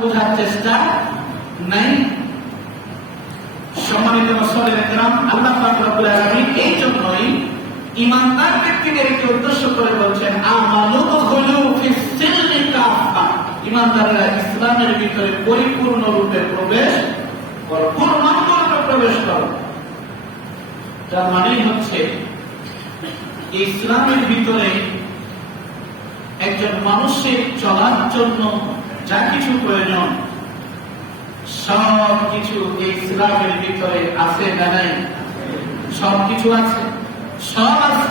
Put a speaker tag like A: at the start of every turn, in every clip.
A: বোঝার চেষ্টা নাই। সম্মানিত মসলের গ্রাম আল্লাহ রব্বুল এই জন্যই ইমানদার ব্যক্তিদেরকে উদ্দেশ্য করে বলছেন ইমানদাররা ইসলামের ভিতরে পরিপূর্ণ রূপে প্রবেশ করো প্রবেশ করো। যার মানে হচ্ছে, ইসলামের ভিতরে একজন মানুষের চলার জন্য যা কিছু প্রয়োজন, সব কিছু এই ইসলামের ভিতরে আছে না নাই? সব কিছু আছে, সব আছে।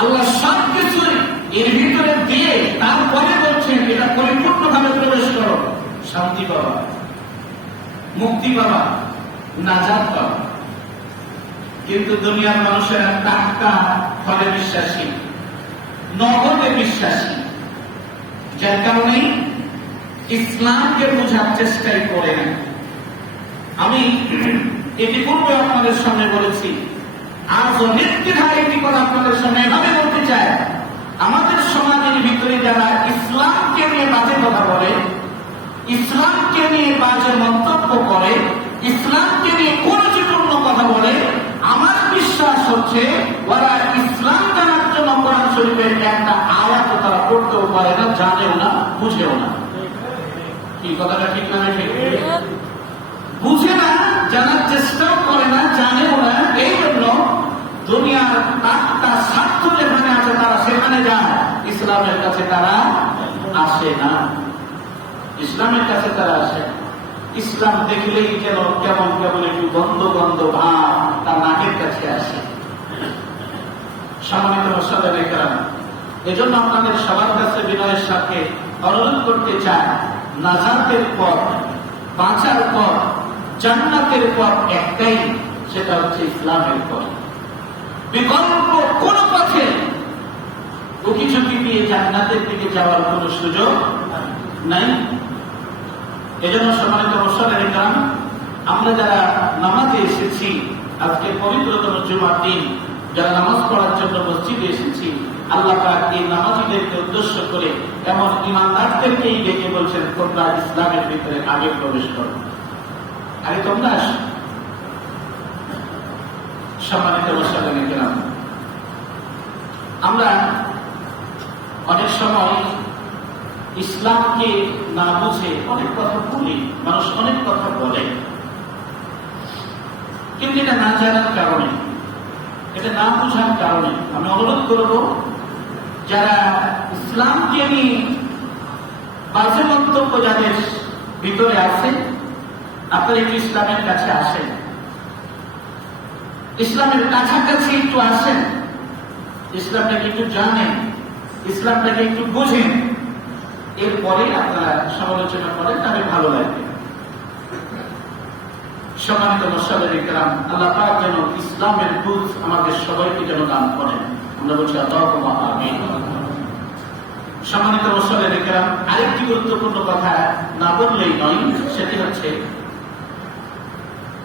A: আল্লাহ সব কিছুই এর ভিতরে দিয়ে তারপরে বলছেন, এটা পরিপূর্ণ ভাবে প্রবেশ করো, শান্তি পাবা, মুক্তি পাবা, নাজাত পাবা। কিন্তু দুনিয়ার মানুষেরা টাকা ফলে বিশ্বাসী, নগদে বিশ্বাসী। যার কারণে ইসলামকে বোঝার চেষ্টাই করে না। আমি এটি পূর্বে আপনাদের সামনে বলেছি আজ আপনাদের সামনে এভাবে বলতে আমাদের সমাজের ভিতরে যারা ইসলামকে নিয়ে বাজে কথা বলে, ইসলামকে নিয়ে বাজে মন্তব্য করে, ইসলামকে নিয়ে কুরুচিপূর্ণ কথা বলে, আমার বিশ্বাস হচ্ছে ওরা ইসলাম জানার জন্য কোরআন শরীফের একটা পড়তেও পারে না জানেও না, বুঝেও না। কি কথাটা ঠিক না ঠিক বুঝে না, জানার চেষ্টাও করে না, জানেও না। এই জন্য দুনিয়ার একটা স্বার্থ যেখানে আছে, তারা সেখানে যায়। ইসলামের কাছে তারা আসে না। ইসলামের কাছে তারা আসে ইসলাম দেখলেই যেন কেমন কেমন একটু গন্ধ গন্ধ ভাব তার নাকের কাছে আসে। সম্মানিত মশাদের একরাম এজন্য আপনাদের সবার কাছে বিনয়ের সাথে অনুরোধ করতে চাই, নাজাতের পথ, বাঁচার পথ, জান্নাতের পথ একটাই, সেটা হচ্ছে ইসলামের পথ। বিকল্প কোন পথে উকি ঝুঁকি দিয়ে জান্নাতের দিকে যাওয়ার কোন সুযোগ নাই। এজন্য সম্মানিত মশালের গ্রাম আমরা যারা নামাজে এসেছি, আজকে পবিত্রতম জুমার দিন, যারা নামাজ পড়ার জন্য মসজিদে এসেছি আল্লাহ এই নামাজিদেরকে উদ্দেশ্য করে এমন ইমানদারদেরকেই বলছেন, তোমরা ইসলামের ভিতরে আগে প্রবেশ করো। আগে তোমরা সম্মানিত গ্রাম আমরা অনেক সময় ইসলামকে না বুঝে অনেক কথা বলি, মানুষ অনেক কথা বলে। কিন্তু এটা না জানার কারণে, এটা না বোঝার কারণে আমি অনুরোধ করব যারা ইসলামকে নিয়ে বাজে মন্তব্য যাদের ভিতরে আছে, আপনারা একটু ইসলামের কাছে আসেন? ইসলামের কাছাকাছি একটু আসেন। ইসলামটাকে একটু জানেন, ইসলামটাকে একটু বোঝেন। এরপরে আপনারা সমালোচনা করেন, তাহলে ভালো লাগবে। সম্মানিত মশালের ইকরাম, আল্লাহ যেন ইসলামের বুঝ আমাদের সবাইকে যেন দান করেন। সম্মানিত ইকরাম আরেকটি গুরুত্বপূর্ণ কথা না বললেই নয়, সেটি হচ্ছে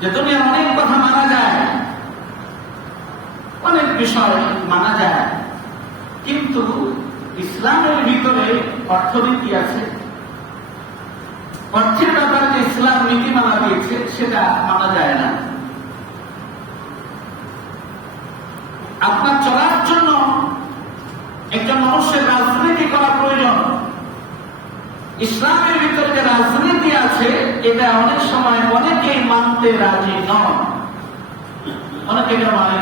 A: যে দুনিয়ার অনেক কথা মানা যায়, অনেক বিষয় মানা যায়, কিন্তু ইসলামের ভিতরে অর্থনীতি আছে। অর্থের ব্যাপারে যে ইসলাম নীতিমালা দিয়েছে, সেটা মানা যায় না। আপনার চলার জন্য একজন মানুষের রাজনীতি করা প্রয়োজন। ইসলামের ভিতরে যে রাজনীতি আছে, এটা অনেক সময় অনেকেই মানতে রাজি নন। অনেকে এটা মানে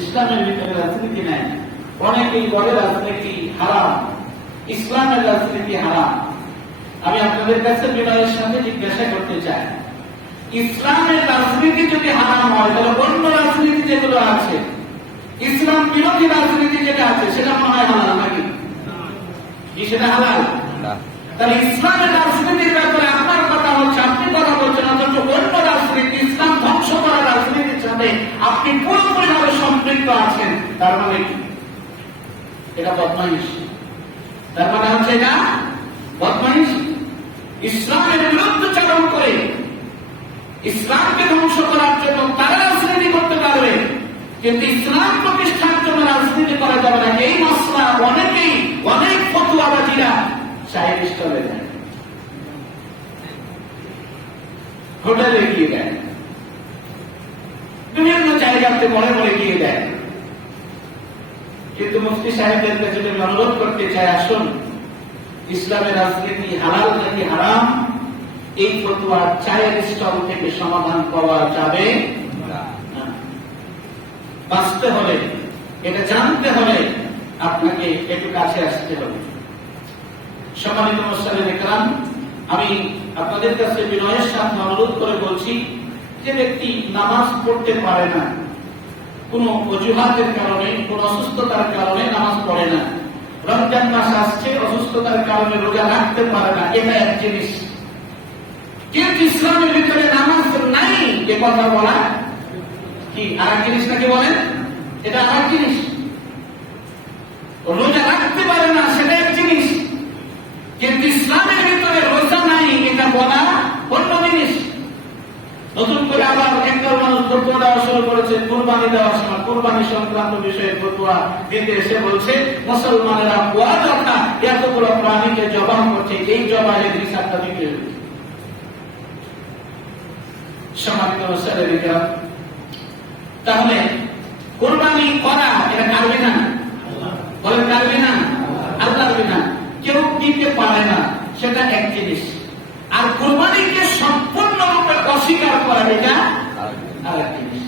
A: ইসলামের ভিতরে রাজনীতি নেয় অনেকেই বলে রাজনীতি হারাম। ইসলামের রাজনীতি হারাম। আমি আপনাদের কাছে বিনয়ের সাথে জিজ্ঞাসা করতে চাই। ইসলামের রাজনীতি যদি হারাম হয়, তাহলে অন্য রাজনীতি যেগুলো আছে ইসলাম বিরোধী রাজনীতি যেটা আছে সেটা মনে হয় হালাল নাকি? কি সেটা হালাল? তাহলে ইসলামের রাজনীতির ব্যাপারে আপনার কথা হচ্ছে আপনি কথা বলছেন অথচ অন্য রাজনীতি ইসলাম ধ্বংস করার রাজনীতির সাথে আপনি পুরোপুরিভাবে সম্পৃক্ত আছেন তার মানে কি? এটা বদমাইশ। তার মানে হচ্ছে এটা বদমাইশ। ইসলামের বিরুদ্ধে চালন করে ইসলামকে ধ্বংস করার জন্য তারা রাজনীতি কিন্তু ইসলাম প্রতিষ্ঠার জন্য রাজনীতি করা যাবে না। এই মশলা অনেকেই, অনেক ফতুয়াবাজিরা সাহেব স্থলে যায় হোটেলে গিয়ে দেয়। বিভিন্ন জায়গাতে মনে মনে গিয়ে দেয়। কিন্তু মুফতি সাহেবদের কাছে আমি অনুরোধ করতে চাই আসুন, ইসলামের রাজনীতি হালাল নাকি হারাম? এই ফতুয়া চায়ের স্টল থেকে সমাধান পাওয়া যাবে। বাঁচতে হলে এটা জানতে হলে আপনাকে একটু কাছে আসতে হবে। সম্মানিত মোসালের একরাম আমি আপনাদের কাছে বিনয়ের সাথে অনুরোধ করে বলছি যে ব্যক্তি নামাজ পড়তে পারে না, কোন অজুহাতের কারণে, কোন অসুস্থতার কারণে নামাজ পড়ে না, রমজান মাস আসছে, অসুস্থতার কারণে রোজা রাখতে পারে না, এটা এক জিনিস। কিন্তু ইসলামের ভিতরে নামাজ নাই, এ কথা বলা কি আর জিনিস নাকি বলেন? এটা আর জিনিস। রোজা রাখতে পারে না, সেটা এক জিনিস। কিন্তু ইসলামের ভিতরে রোজা নাই, এটা বলা অন্য জিনিস। নতুন করে আবার একদল মানুষ ফতুয়া দেওয়া শুরু করেছে, কোরবানি দেওয়ার সময়। কোরবানি সংক্রান্ত বিষয়ে ফতুয়া দিতে এসে বলছে, মুসলমানেরা কোয়া যথা এতগুলো প্রাণীকে জবান করছে, এই জবাইয়ের হিসাবটা দিতে। সম্মানিত তাহলে কোরবানি করা এটা কার বিধান বলেন কার বিধান আল্লাহর বিধান কেউ দিতে পারে না, সেটা এক জিনিস। আর কোরবানিকে সম্পূর্ণরূপে অস্বীকার করা এটা জিনিস।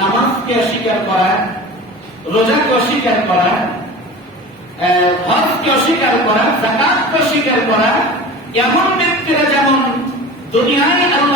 A: নামাজকে অস্বীকার করা, রোজাকে অস্বীকার করা হজকে অস্বীকার করা, জাকাতকে অস্বীকার করা, এমন ব্যক্তিরা যেমন দুনিয়ায় আল্লাহর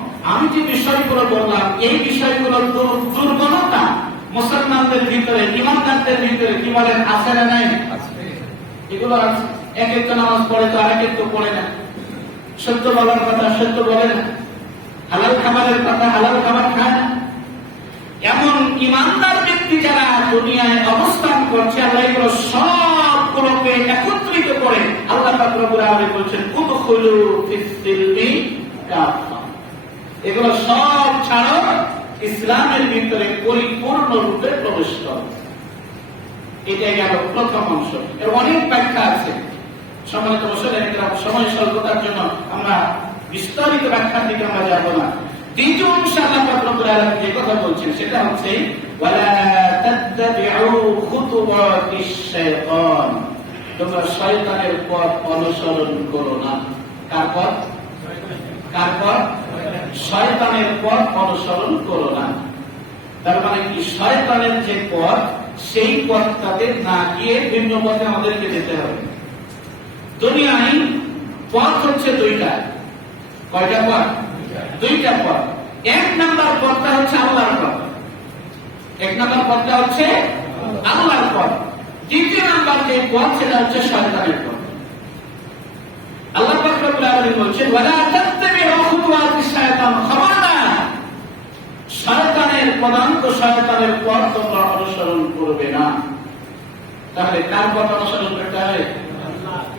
A: আমি যে বিষয়গুলো বললাম, এই বিষয়গুলোর দুর্বলতা মুসলমানদের ভিতরে, ইমানদারদের ভিতরে কি বলেন, আছে না নাই? এগুলো এক একটা নামাজ পড়ে তো আরেক একটু পড়ে না। সত্য বলার কথা, সত্য বলে না। হালাল খাবারের কথা, হালাল খাবার খায় না। এমন ইমানদার ব্যক্তি যারা দুনিয়ায় অবস্থান করছে, আল্লাহ এগুলো সবগুলোকে একত্রিত করে আল্লাহ পাক রব্বুল বলছেন, উদখুলু ফিস-সিলমি কাফা। এগুলো সব ছাড়ো ইসলামের ভিতরে পরিপূর্ণ রূপে প্রবেশ করো। এটা গেল প্রথম অংশ। এর অনেক ব্যাখ্যা আছে। সম্মানিত বসলে সময় স্বল্পতার জন্য আমরা বিস্তারিত ব্যাখ্যার দিকে আমরা যাব না। দ্বিতীয় অংশ আল্লাহ রব্বুল যে কথা বলছেন, সেটা হচ্ছে তোমরা শয়তানের পথ অনুসরণ করো না। কার পথ? শয়তানের পথ অনুসরণ করো না। তার মানে কি? শয়তানের যে পথ, সেই পথটাতে না গিয়ে ভিন্ন পথে আমাদেরকে যেতে হবে। দুনিয়ায় পথ হচ্ছে দুইটা। কয়টা পথ? দুইটা পথ। এক নাম্বার পথটা হচ্ছে আল্লাহর পথ। এক নাম্বার পথটা হচ্ছে আল্লাহর পথ। দ্বিতীয় নাম্বার যে পথ, সেটা হচ্ছে শয়তানের পথ। অনুসরণ করবে না। তাহলে কার অনুসরণ করতে হবে?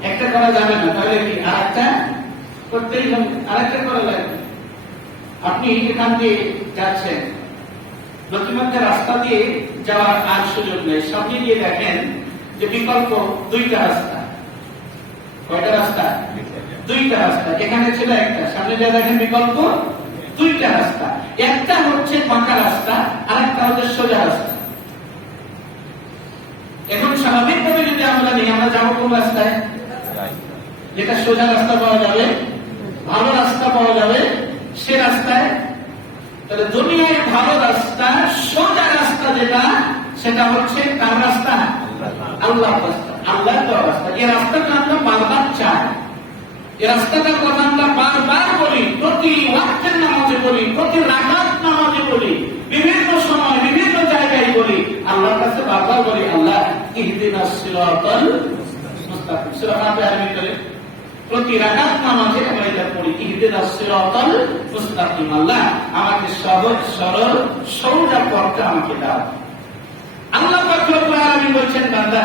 A: একটা করা যাবে না, তাহলে কি আরেকটা করতেই হবে আরেকটা করা লাগবে আপনি এখান দিয়ে যাচ্ছেন দক্ষিণাঞ্চল রাস্তা দিয়ে যাওয়ার আর সুযোগ নেই। সামনে দিয়ে দেখেন যে বিকল্প দুইটা রাস্তা। কয়টা রাস্তা? দুইটা রাস্তা। এখানে ছিল একটা। সামনে দিয়ে দেখেন বিকল্প? দুইটা রাস্তা। একটা হচ্ছে পাকা রাস্তা আর একটা হচ্ছে সোজা রাস্তা। এখন স্বাভাবিকভাবে যদি আমরা নিই, আমরা যাব কোন রাস্তায়? যেটা সোজা রাস্তা পাওয়া যাবে, ভালো রাস্তা পাওয়া যাবে, সে রাস্তায়। তাহলে দুনিয়ায় ভালো রাস্তা, সোজা রাস্তা যেটা, সেটা হচ্ছে কার রাস্তা? আল্লাহ রাস্তা। আল্লাহ রাস্তা এই রাস্তাটা আমরা বারবার চাই। আমরা বারবার বলি, প্রতি ওয়াক্তের নামাজে বলি, প্রতি নামাজে বলি, বিভিন্ন সময় বিভিন্ন জায়গায় বলি, আল্লাহর কাছে বারবার বলি, আল্লাহ মুস্তাকিম। ভিতরে প্রতি রাকাত নামাজে আমরা এটা পড়ি ইহদিনাস সিরাতাল মুস্তাকিম। আল্লাহ আমাকে সহজ, সরল, সৌজা পথটা আমাকে দাও। আল্লাহ পাক রব্বুল আলামিন বলছেন, বান্দা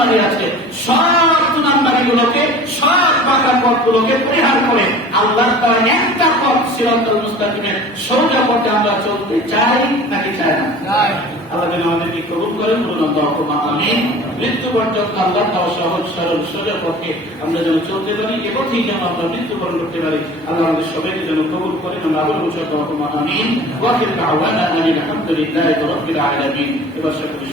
A: দুনাম্বারি আছে। সব দুনাম্বারি গুলোকে সব বাঁকা পথ গুলোকে পরিহার করে আল্লাহ তার একটা পথ সিরাতুল মুস্তাকিমের সোজা পথে আমরা চলতে চাই নাকি চাই না? আল্লাহ যেন আমাদেরকে কবুল করেন আল্লাহুম্মা আমিন। মৃত্যু পর্যন্ত আল্লাহ তাও সহজ সরল সোজা পথে আমরা যেন চলতে পারি এ পথেই যেন আমরা মৃত্যুবরণ করতে পারি। আল্লাহ আমাদের সবাইকে যেন কবুল করেন আমরা আবার বলছি আল্লাহুম্মা আমিন। ওয়া আখির দাওয়ানা আনিল হামদুলিল্লাহি আলামিন। এবার সকলে